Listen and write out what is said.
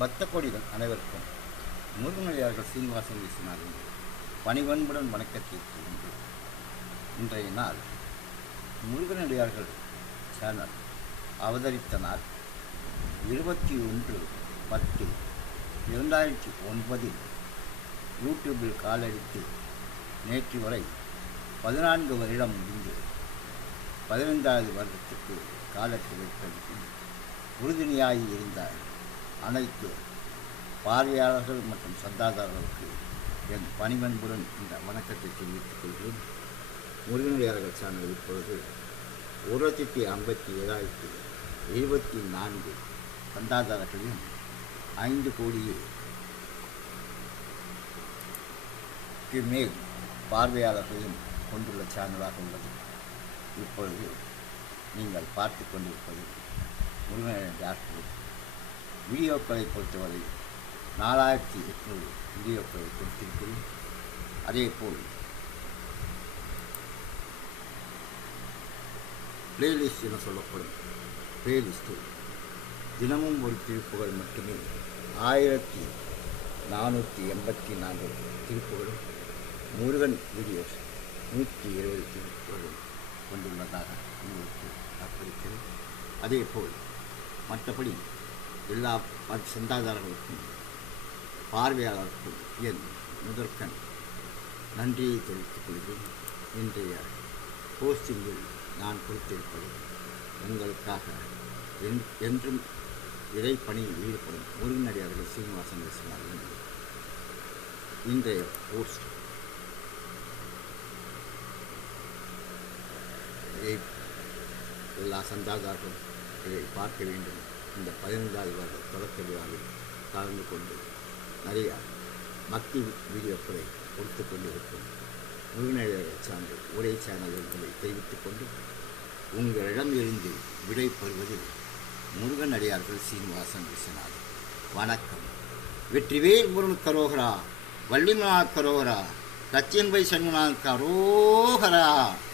பக்த கோடிகள் அனைவருக்கும் முருகனடியார்கள் சீனிவாசன் விஸ்வநாதன் பணிவன்புடன் வணக்கத்தை கொண்டு இன்றைய நாள் முருகனடியார்கள் சேனல் அவதரித்த நாள் 21/10/2009 யூடியூபில் காலடித்து நேற்று வரை 14 வருடம் முடிந்து 15வது வருடத்துக்கு காலத்தை வைப்பதற்கு உறுதுணையாகி இருந்த அனைத்து பார்வையாளர்கள் மற்றும் சந்தாதாரர்களுக்கு என் பணிவன்புடன் இந்த வணக்கத்தை தெரிவித்துக் கொள்கிறேன். முருகனடியார்கள் சேனல் இப்பொழுது 1,57,024 சந்தாதாரர்களையும் 5 கோடிக்கு மேல் பார்வையாளர்களையும் கொண்டுள்ள சேனலாக உள்ளது. இப்பொழுது நீங்கள் பார்த்து கொண்டிருப்பது முருகனடியார்கள் வீடியோக்களை பொறுத்தவரை 4800 வீடியோக்களை கொடுத்திருக்கிறேன். அதேபோல் பிளேலிஸ்ட் என சொல்லப்படும் பிளேலிஸ்டில் தினமும் ஒரு திருப்புகள் மட்டுமே 1484 திருப்புகளும் முருகன் வீடியோஸ் 120 திருப்புகளும் கொண்டுள்ளதாக உங்களுக்கு காத்திருக்கிறேன். அதேபோல் மற்றபடி எல்லா சந்தாதாரர்களுக்கும் பார்வையாளருக்கும் என் முதற்கண் நன்றியை தெரிவித்துக் கொள்கிறேன். இன்றைய போஸ்டிங்கில் நான் கொடுத்திருப்பது உங்களுக்காக என்றும் இறைப்பணியில் ஈடுபடும் முருகனடியார்கள் சீனிவாசன் விஸ்வநாதன். இன்றைய போஸ்ட் எல்லா சந்தாதாரர்களும் இதை பார்க்க வேண்டும். இந்த 15வது வருட தொடக்க விழாவில் கலந்து கொண்டு நிறைய பக்தி வீடியோக்களை கொடுத்து கொண்டிருக்கும் முருகனடியார்கள் சேனல் ஒரே சேனல் என்பதை தெரிவித்துக் கொண்டு உங்களிடம் இருந்து விடை பெறுவதில் முருகனடியார்கள் சீனிவாசன் விஸ்வநாதன். வணக்கம். வெற்றிவேல் முருகன் கரோகரா, வள்ளிமலா கரோகரா, லட்சியம்பை சண்முனா கரோகரா.